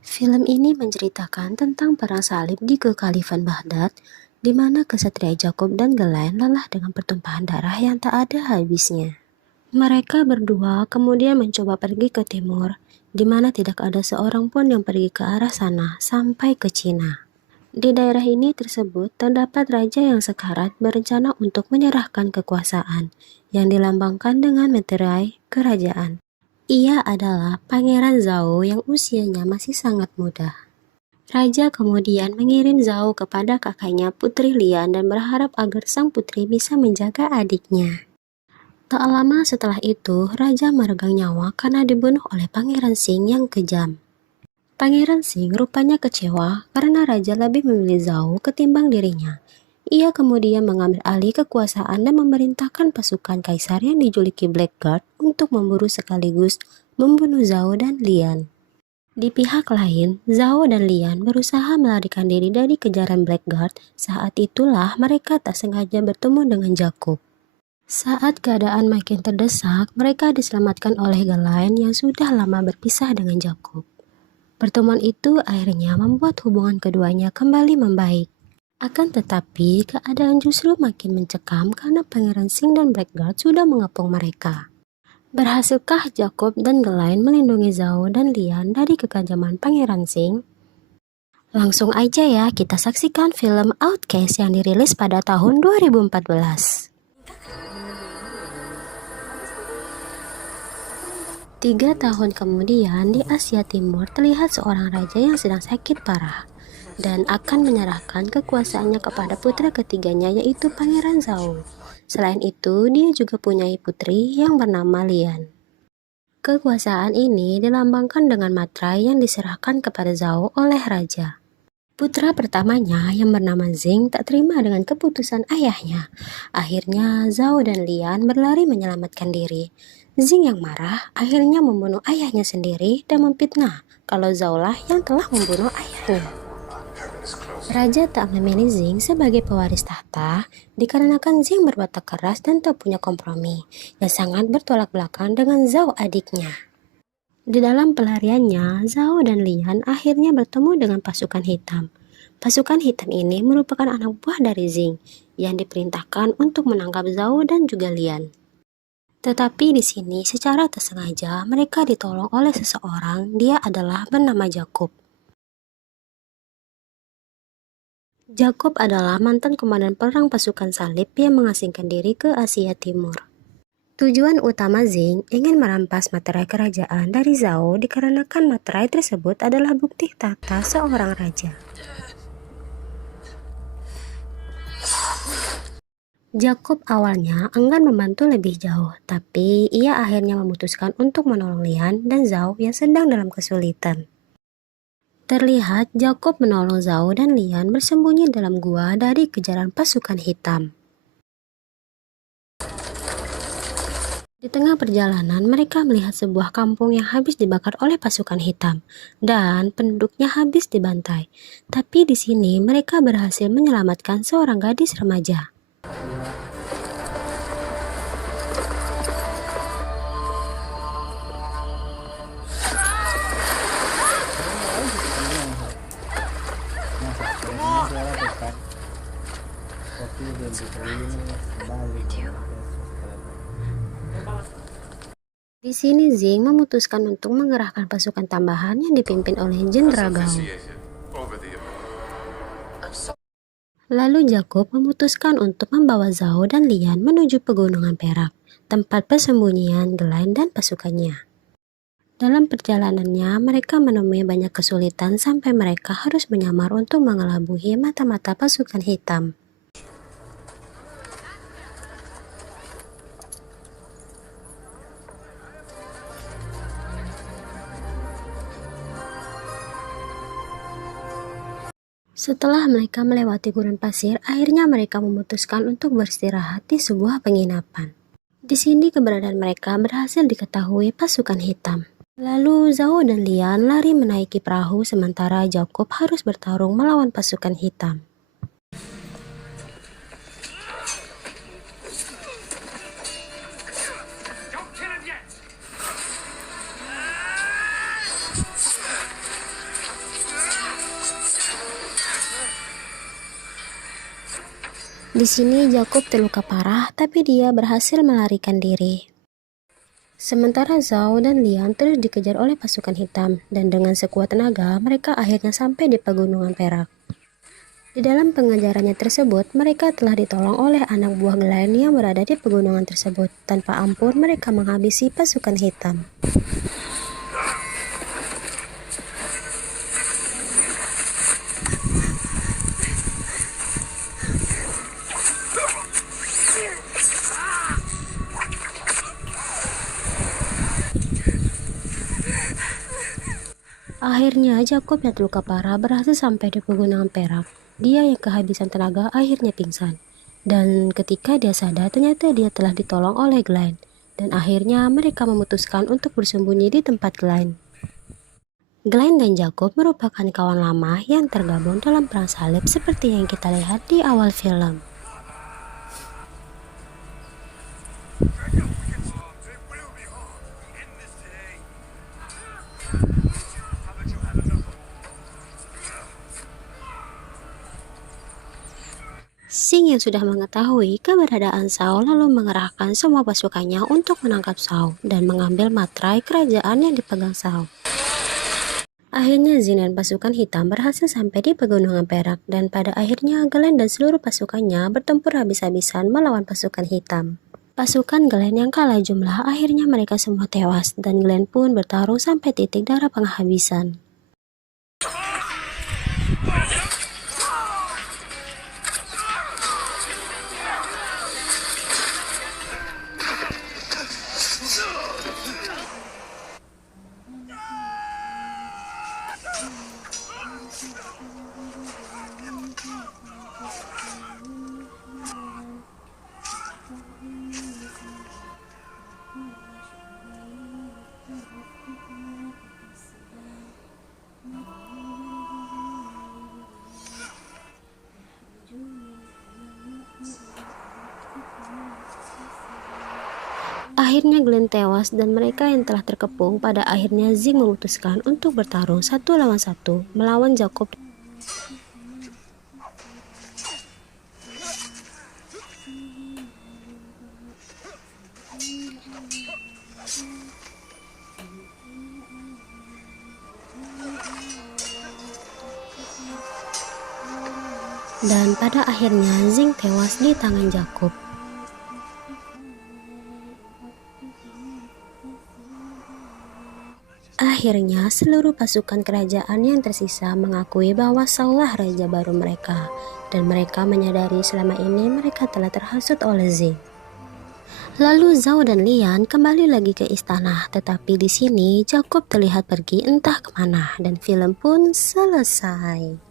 Film ini menceritakan tentang perang salib di Kekhalifan Baghdad, di mana kesatria Jacob dan Glenn lelah dengan pertumpahan darah yang tak ada habisnya. Mereka berdua kemudian mencoba pergi ke timur, di mana tidak ada seorang pun yang pergi ke arah sana sampai ke Cina. Di daerah ini tersebut terdapat raja yang sekarat berencana untuk menyerahkan kekuasaan, yang dilambangkan dengan meterai kerajaan. Ia adalah Pangeran Zhao yang usianya masih sangat muda. Raja kemudian mengirim Zhao kepada kakaknya Putri Lian dan berharap agar sang putri bisa menjaga adiknya. Tak lama setelah itu, Raja meregang nyawa karena dibunuh oleh Pangeran Xing yang kejam. Pangeran Xing rupanya kecewa karena Raja lebih memilih Zhao ketimbang dirinya. Ia kemudian mengambil alih kekuasaan dan memerintahkan pasukan kaisar yang dijuluki Blackguard untuk memburu sekaligus membunuh Zhao dan Lian. Di pihak lain, Zhao dan Lian berusaha melarikan diri dari kejaran Blackguard. Saat itulah mereka tak sengaja bertemu dengan Jacob. Saat keadaan makin terdesak, mereka diselamatkan oleh Glenn yang sudah lama berpisah dengan Jacob. Pertemuan itu akhirnya membuat hubungan keduanya kembali membaik. Akan tetapi, keadaan justru makin mencekam karena Pangeran Xing dan Blackguard sudah mengepung mereka. Berhasilkah Jacob dan Glenn melindungi Zhao dan Lian dari kekejaman Pangeran Xing? Langsung aja ya kita saksikan film Outcast yang dirilis pada tahun 2014. 3 tahun kemudian di Asia Timur terlihat seorang raja yang sedang sakit parah dan akan menyerahkan kekuasaannya kepada putra ketiganya yaitu Pangeran Zhao. Selain itu, dia juga punya putri yang bernama Lian. Kekuasaan ini dilambangkan dengan materai yang diserahkan kepada Zhao oleh raja. Putra pertamanya yang bernama Xing tak terima dengan keputusan ayahnya. Akhirnya Zhao dan Lian berlari menyelamatkan diri. Xing yang marah akhirnya membunuh ayahnya sendiri dan memfitnah kalau Zhao lah yang telah membunuh ayahnya. Raja tak memilih Xing sebagai pewaris tahta dikarenakan Xing berwatak keras dan tak punya kompromi, yang sangat bertolak belakang dengan Zhao adiknya. Di dalam pelariannya, Zhao dan Lian akhirnya bertemu dengan pasukan hitam. Pasukan hitam ini merupakan anak buah dari Xing yang diperintahkan untuk menangkap Zhao dan juga Lian. Tetapi di sini secara tak sengaja mereka ditolong oleh seseorang, dia adalah bernama Jacob. Jacob adalah mantan komandan perang pasukan salib yang mengasingkan diri ke Asia Timur. Tujuan utama Xing ingin merampas materai kerajaan dari Zhao dikarenakan materai tersebut adalah bukti tahta seorang raja. Jacob awalnya enggan membantu lebih jauh, tapi ia akhirnya memutuskan untuk menolong Lian dan Zhao yang sedang dalam kesulitan. Terlihat Jacob menolong Zhao dan Lian bersembunyi dalam gua dari kejaran pasukan hitam. Di tengah perjalanan, mereka melihat sebuah kampung yang habis dibakar oleh pasukan hitam, dan penduduknya habis dibantai. Tapi di sini mereka berhasil menyelamatkan seorang gadis remaja. Di sini Xing memutuskan untuk mengerahkan pasukan tambahan yang dipimpin oleh Jenderal Gao. Lalu Jacob memutuskan untuk membawa Zhao dan Lian menuju pegunungan Perak, tempat persembunyian Glenn dan pasukannya. Dalam perjalanannya, mereka menemui banyak kesulitan sampai mereka harus menyamar untuk mengelabui mata-mata pasukan hitam. Setelah mereka melewati gurun pasir, akhirnya mereka memutuskan untuk beristirahat di sebuah penginapan. Di sini keberadaan mereka berhasil diketahui pasukan hitam. Lalu Zhao dan Lian lari menaiki perahu sementara Jacob harus bertarung melawan pasukan hitam. Di sini Jacob terluka parah, tapi dia berhasil melarikan diri. Sementara Zhao dan Lian terus dikejar oleh pasukan hitam, dan dengan sekuat tenaga mereka akhirnya sampai di pegunungan perak. Di dalam pengejarannya tersebut, mereka telah ditolong oleh anak buah Glenn yang berada di pegunungan tersebut. Tanpa ampun mereka menghabisi pasukan hitam. Akhirnya Jacob yang terluka parah berhasil sampai di pegunungan perak. Dia yang kehabisan tenaga akhirnya pingsan. Dan ketika dia sadar, ternyata dia telah ditolong oleh Glenn. Dan akhirnya mereka memutuskan untuk bersembunyi di tempat Glenn. Glenn dan Jacob merupakan kawan lama yang tergabung dalam perang salib seperti yang kita lihat di awal film. Sing yang sudah mengetahui keberadaan Zhao lalu mengerahkan semua pasukannya untuk menangkap Zhao dan mengambil matrai kerajaan yang dipegang Zhao. Akhirnya Jin dan pasukan hitam berhasil sampai di pegunungan perak, dan pada akhirnya Glenn dan seluruh pasukannya bertempur habis-habisan melawan pasukan hitam. Pasukan Glenn yang kalah jumlah akhirnya mereka semua tewas, dan Glenn pun bertarung sampai titik darah penghabisan. Akhirnya Glenn tewas dan mereka yang telah terkepung pada akhirnya Zing memutuskan untuk bertarung 1 lawan 1 melawan Jacob. Dan pada akhirnya Zing tewas di tangan Jacob. Akhirnya seluruh pasukan kerajaan yang tersisa mengakui bahwa Saullah raja baru mereka, dan mereka menyadari selama ini mereka telah terhasut oleh Zing. Lalu Zhao dan Lian kembali lagi ke istana, tetapi di sini Jacob terlihat pergi entah kemana dan film pun selesai.